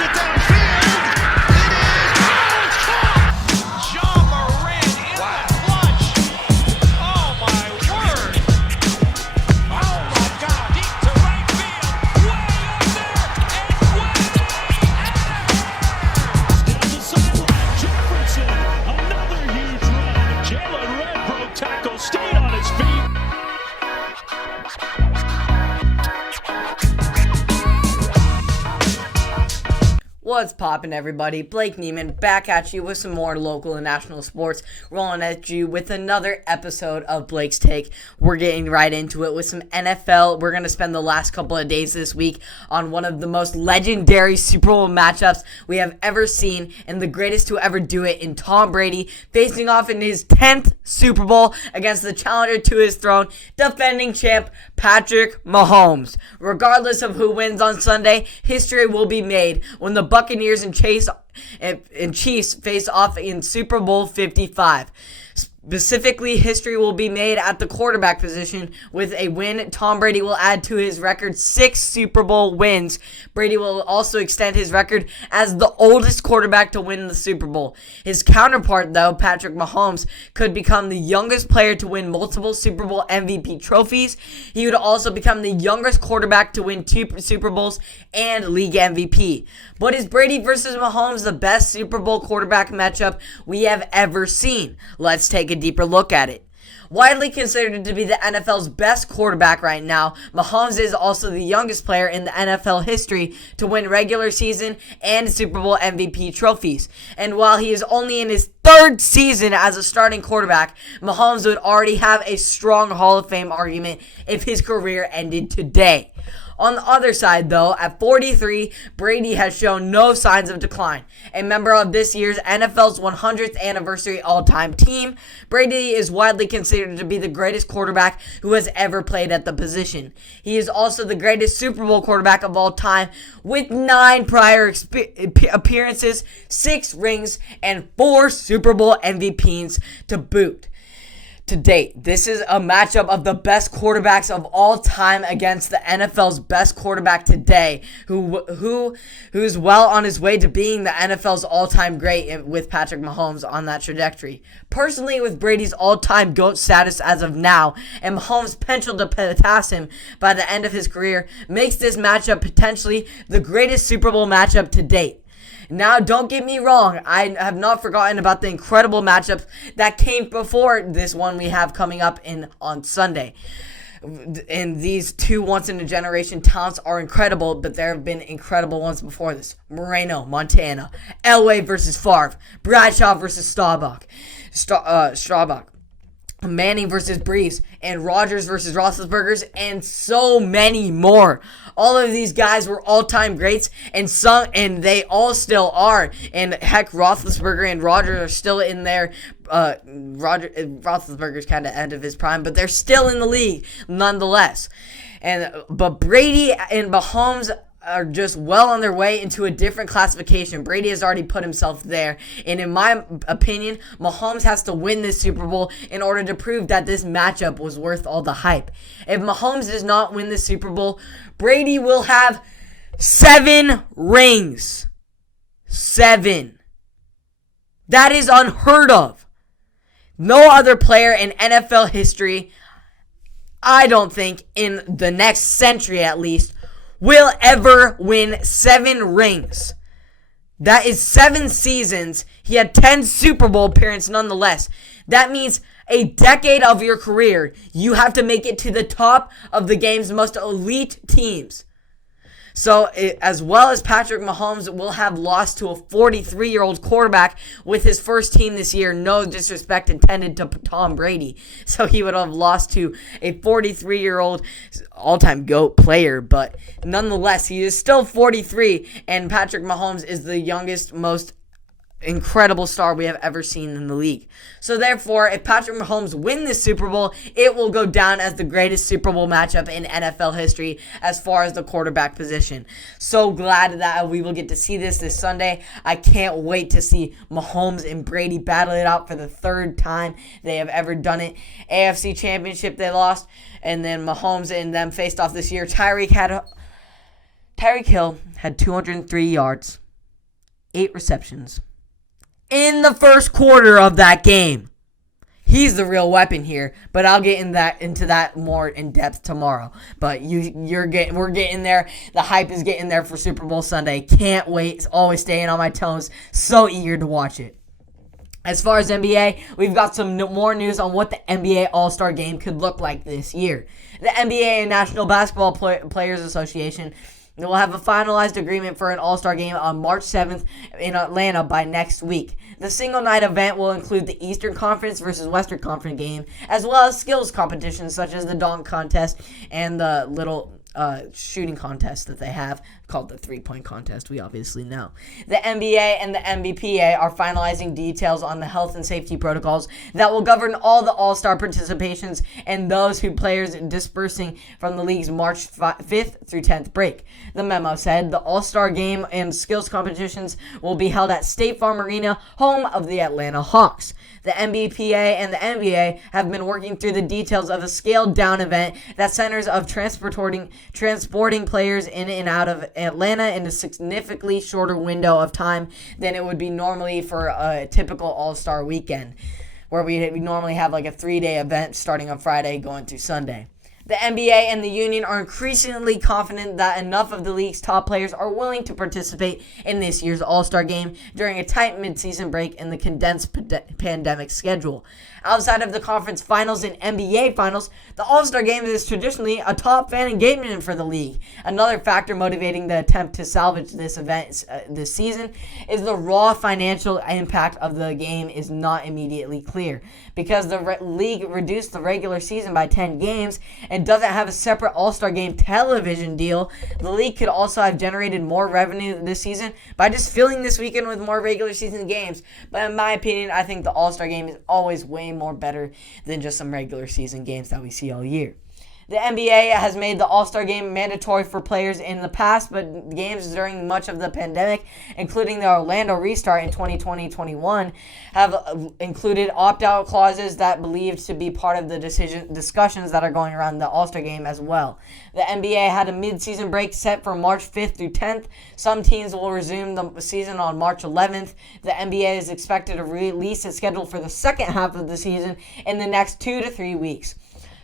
it downfield. It is caught. John Moran in the clutch. Oh my word. Oh my God. Deep to right field. Way up there and way down the sideline. Jefferson, another huge run. Jalen Red broke tackle, stayed on his feet. What's poppin', everybody? Blake Neiman back at you with some more local and national sports, rolling at you with another episode of Blake's Take. We're getting right into it with some NFL. We're going to spend the last couple of days this week on one of the most legendary Super Bowl matchups we have ever seen, and the greatest to ever do it in Tom Brady, facing off in his 10th Super Bowl against the challenger to his throne, defending champ Patrick Mahomes. Regardless of who wins on Sunday, history will be made when the Buccaneers and Chiefs face off in Super Bowl 55. Specifically, history will be made at the quarterback position. With a win, Tom Brady will add to his record 6 Super Bowl wins. Brady will also extend his record as the oldest quarterback to win the Super Bowl. His counterpart, though, Patrick Mahomes, could become the youngest player to win multiple Super Bowl MVP trophies. He would also become the youngest quarterback to win 2 Super Bowls and league MVP. But is Brady versus Mahomes the best Super Bowl quarterback matchup we have ever seen? Let's take a deeper look at it. Widely considered to be the NFL's best quarterback right now, Mahomes is also the youngest player in the NFL history to win regular season and Super Bowl MVP trophies. And while he is only in his 3rd season as a starting quarterback, Mahomes would already have a strong Hall of Fame argument if his career ended today. On the other side, though, at 43, Brady has shown no signs of decline. A member of this year's NFL's 100th anniversary all-time team, Brady is widely considered to be the greatest quarterback who has ever played at the position. He is also the greatest Super Bowl quarterback of all time, with 9 prior appearances, 6 rings, and 4 Super Bowl MVPs to boot. To date, this is a matchup of the best quarterbacks of all time against the NFL's best quarterback today, who's well on his way to being the NFL's all-time great with Patrick Mahomes on that trajectory. Personally, with Brady's all-time GOAT status as of now, and Mahomes' potential to pass him by the end of his career, makes this matchup potentially the greatest Super Bowl matchup to date. Now, don't get me wrong, I have not forgotten about the incredible matchups that came before this one we have coming up on Sunday. And these 2 once-in-a-generation talents are incredible, but there have been incredible ones before this. Moreno, Montana, Elway versus Favre, Bradshaw versus Staubach, Manning versus Brees, and Rodgers versus Roethlisberger, and so many more. All of these guys were all-time greats, and they all still are. And heck, Roethlisberger and Rodgers are still in there. Roethlisberger's kind of end of his prime, but they're still in the league nonetheless. But Brady and Mahomes are just well on their way into a different classification. Brady has already put himself there. And in my opinion, Mahomes has to win this Super Bowl in order to prove that this matchup was worth all the hype. If Mahomes does not win the Super Bowl, Brady will have 7 rings. 7. That is unheard of. No other player in NFL history, I don't think, in the next century at least, will ever win 7 rings. That is 7 seasons. He had 10 Super Bowl appearances nonetheless. That means a decade of your career, you have to make it to the top of the game's most elite teams. So, as well as Patrick Mahomes will have lost to a 43-year-old quarterback with his first team this year, no disrespect intended to Tom Brady. So, he would have lost to a 43-year-old all-time GOAT player, but nonetheless, he is still 43, and Patrick Mahomes is the youngest, most incredible star we have ever seen in the league. So therefore, if Patrick Mahomes wins this Super Bowl, it will go down as the greatest Super Bowl matchup in NFL history as far as the quarterback position. So glad that we will get to see this Sunday. I can't wait to see Mahomes and Brady battle it out for the 3rd time they have ever done it. AFC Championship they lost, and then Mahomes and them faced off this year. Tyreek Hill had 203 yards. 8 receptions in the first quarter of that game. He's the real weapon here, but I'll get into that more in depth tomorrow. But we're getting there. The hype is getting there for Super Bowl Sunday. Can't wait. It's always staying on my toes. So eager to watch it. As far as NBA, we've got some more news on what the NBA All-Star Game could look like this year. The NBA and National Basketball Players Association will have a finalized agreement for an All-Star Game on March 7th in Atlanta by next week. The single-night event will include the Eastern Conference versus Western Conference game, as well as skills competitions such as the dunk contest and the little shooting contest that they have called the three-point contest, we obviously know. The NBA and the NBPA are finalizing details on the health and safety protocols that will govern all the All-Star participations and those who players dispersing from the league's March 5th through 10th break. The memo said the All-Star game and skills competitions will be held at State Farm Arena, home of the Atlanta Hawks. The NBPA and the NBA have been working through the details of a scaled-down event that centers of transporting players in and out of Atlanta in a significantly shorter window of time than it would be normally for a typical All-Star weekend, where we normally have like a 3-day event starting on Friday going through Sunday. The NBA and the union are increasingly confident that enough of the league's top players are willing to participate in this year's All-Star Game during a tight midseason break in the condensed pandemic schedule. Outside of the conference finals and NBA finals, the All-Star Game is traditionally a top fan engagement for the league. Another factor motivating the attempt to salvage this event this season is the raw financial impact of the game is not immediately clear. Because the league reduced the regular season by 10 games and doesn't have a separate All-Star Game television deal, the league could also have generated more revenue this season by just filling this weekend with more regular season games. But in my opinion, I think the All-Star Game is always way more better than just some regular season games that we see all year. The NBA has made the All-Star Game mandatory for players in the past, but games during much of the pandemic, including the Orlando restart in 2020-21, have included opt-out clauses that believed to be part of the discussions that are going around the All-Star Game as well. The NBA had a mid-season break set for March 5th through 10th. Some teams will resume the season on March 11th. The NBA is expected to release its schedule for the second half of the season in the next 2 to 3 weeks.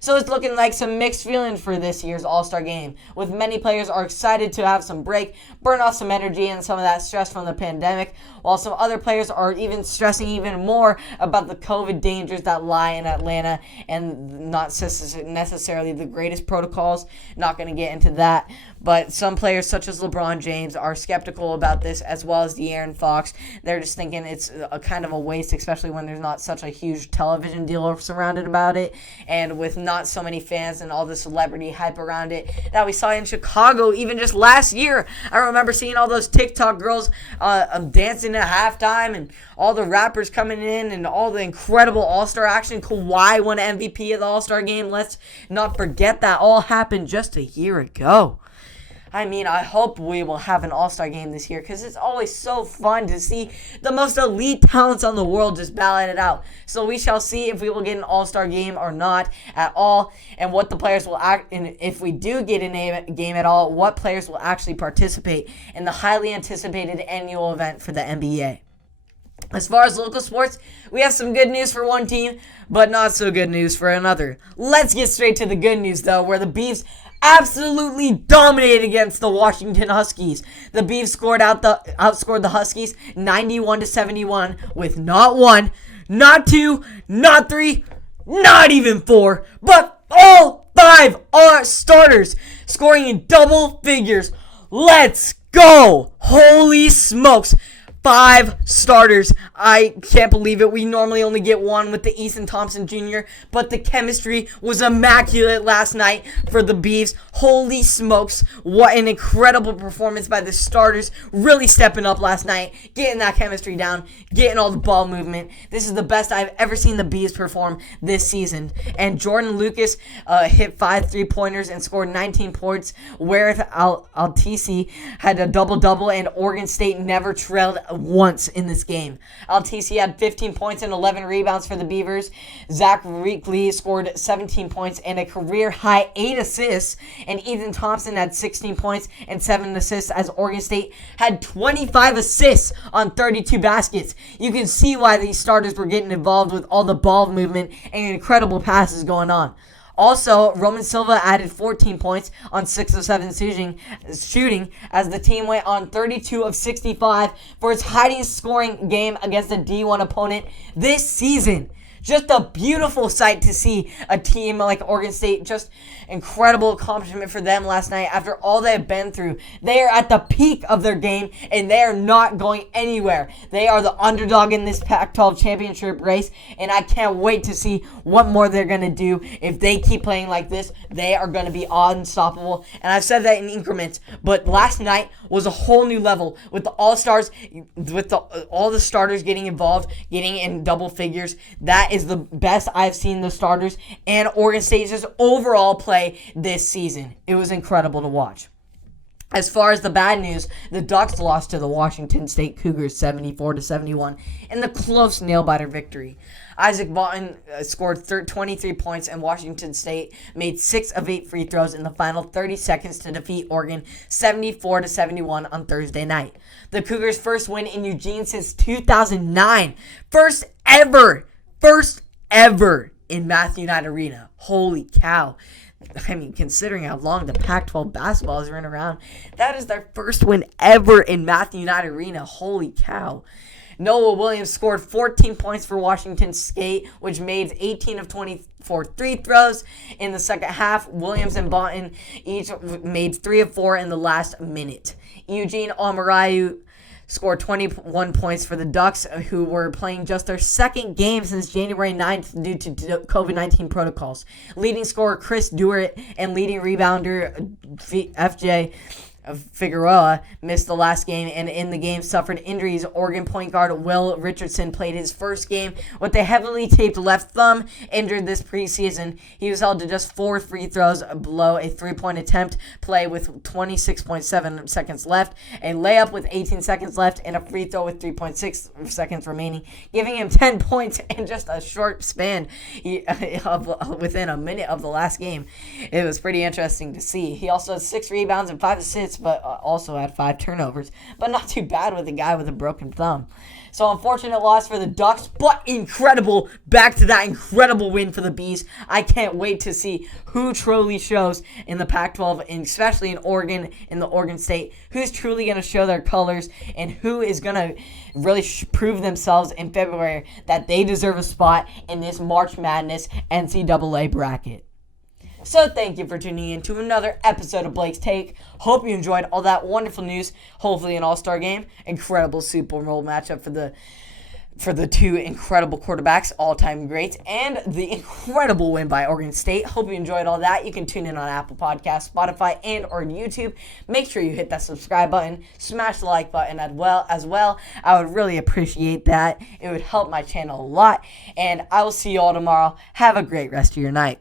So it's looking like some mixed feelings for this year's All-Star Game, with many players are excited to have some break, burn off some energy and some of that stress from the pandemic, while some other players are even stressing even more about the COVID dangers that lie in Atlanta and not necessarily the greatest protocols. Not going to get into that, but some players such as LeBron James are skeptical about this, as well as De'Aaron Fox. They're just thinking it's a kind of a waste, especially when there's not such a huge television deal surrounded about it, and with not so many fans and all the celebrity hype around it that we saw in Chicago even just last year. I remember seeing all those TikTok girls dancing at halftime and all the rappers coming in and all the incredible All-Star action. Kawhi won MVP of the All-Star Game. Let's not forget that all happened just a year ago. I mean, I hope we will have an All-Star Game this year because it's always so fun to see the most elite talents on the world just ballot it out. So we shall see if we will get an All-Star Game or not at all, and what the players will act. And if we do get a game at all, what players will actually participate in the highly anticipated annual event for the NBA. As far as local sports, we have some good news for one team, but not so good news for another. Let's get straight to the good news, though, where the Beavs absolutely dominated against the Washington Huskies. The Beavs outscored the Huskies 91-71 with not one, not two, not three, not even four, but all five are starters, scoring in double figures. Let's go! Holy smokes! 5 starters. I can't believe it. We normally only get one with the Easton Thompson Jr., but the chemistry was immaculate last night for the Beavs. Holy smokes. What an incredible performance by the starters. Really stepping up last night, getting that chemistry down, getting all the ball movement. This is the best I've ever seen the Beavs perform this season. And Jordan Lucas hit 5 3-pointers and scored 19 points. Whereas Altisi had a double-double, and Oregon State never trailed once in this game. LTC had 15 points and 11 rebounds for the Beavers. Zach Reekley scored 17 points and a career-high 8 assists. And Ethan Thompson had 16 points and 7 assists as Oregon State had 25 assists on 32 baskets. You can see why these starters were getting involved with all the ball movement and incredible passes going on. Also, Roman Silva added 14 points on 6 of 7 shooting as the team went on 32 of 65 for its highest scoring game against a D1 opponent this season. Just a beautiful sight to see a team like Oregon State. Just incredible accomplishment for them last night after all they've been through. They are at the peak of their game, and they are not going anywhere. They are the underdog in this Pac-12 championship race, and I can't wait to see what more they're going to do. If they keep playing like this, they are going to be unstoppable. And I've said that in increments, but last night was a whole new level with the all-stars, with all the starters getting involved, getting in double figures. That is the best I've seen the starters and Oregon State's overall play this season. It was incredible to watch. As far as the bad news, the Ducks lost to the Washington State Cougars 74-71 in the close nail-biter victory. Isaac Vaughton scored 23 points, and Washington State made 6 of 8 free throws in the final 30 seconds to defeat Oregon 74-71 on Thursday night. The Cougars' first win in Eugene since 2009. First ever in Matthew Knight Arena. Holy cow. I mean, considering how long the Pac-12 basketball has run around, that is their first win ever in Matthew Knight Arena. Holy cow. Noah Williams scored 14 points for Washington State, which made 18 of 24 free throws in the second half. Williams and Vaughton each made 3 of 4 in the last minute. Eugene Omorayu scored 21 points for the Ducks, who were playing just their second game since January 9th due to COVID-19 protocols. Leading scorer Chris Dewart and leading rebounder FJ Figueroa missed the last game and in the game suffered injuries. Oregon point guard Will Richardson played his first game with a heavily taped left thumb, injured this preseason. He was held to just 4 free throws below a 3-point attempt play with 26.7 seconds left, a layup with 18 seconds left, and a free throw with 3.6 seconds remaining, giving him 10 points in just a short span within a minute of the last game. It was pretty interesting to see. He also had 6 rebounds and 5 assists, but also had 5 turnovers. But not too bad with a guy with a broken thumb. So unfortunate loss for the Ducks, but incredible. Back to that incredible win for the Bees. I can't wait to see who truly shows in the Pac-12, and especially in Oregon, in the Oregon State, who's truly going to show their colors and who is going to really prove themselves in February that they deserve a spot in this March Madness NCAA bracket. So thank you for tuning in to another episode of Blake's Take. Hope you enjoyed all that wonderful news. Hopefully an all-star game. Incredible Super Bowl matchup for the 2 incredible quarterbacks, all-time greats, and the incredible win by Oregon State. Hope you enjoyed all that. You can tune in on Apple Podcasts, Spotify, and or YouTube. Make sure you hit that subscribe button, smash the like button as well. I would really appreciate that. It would help my channel a lot, and I will see you all tomorrow. Have a great rest of your night.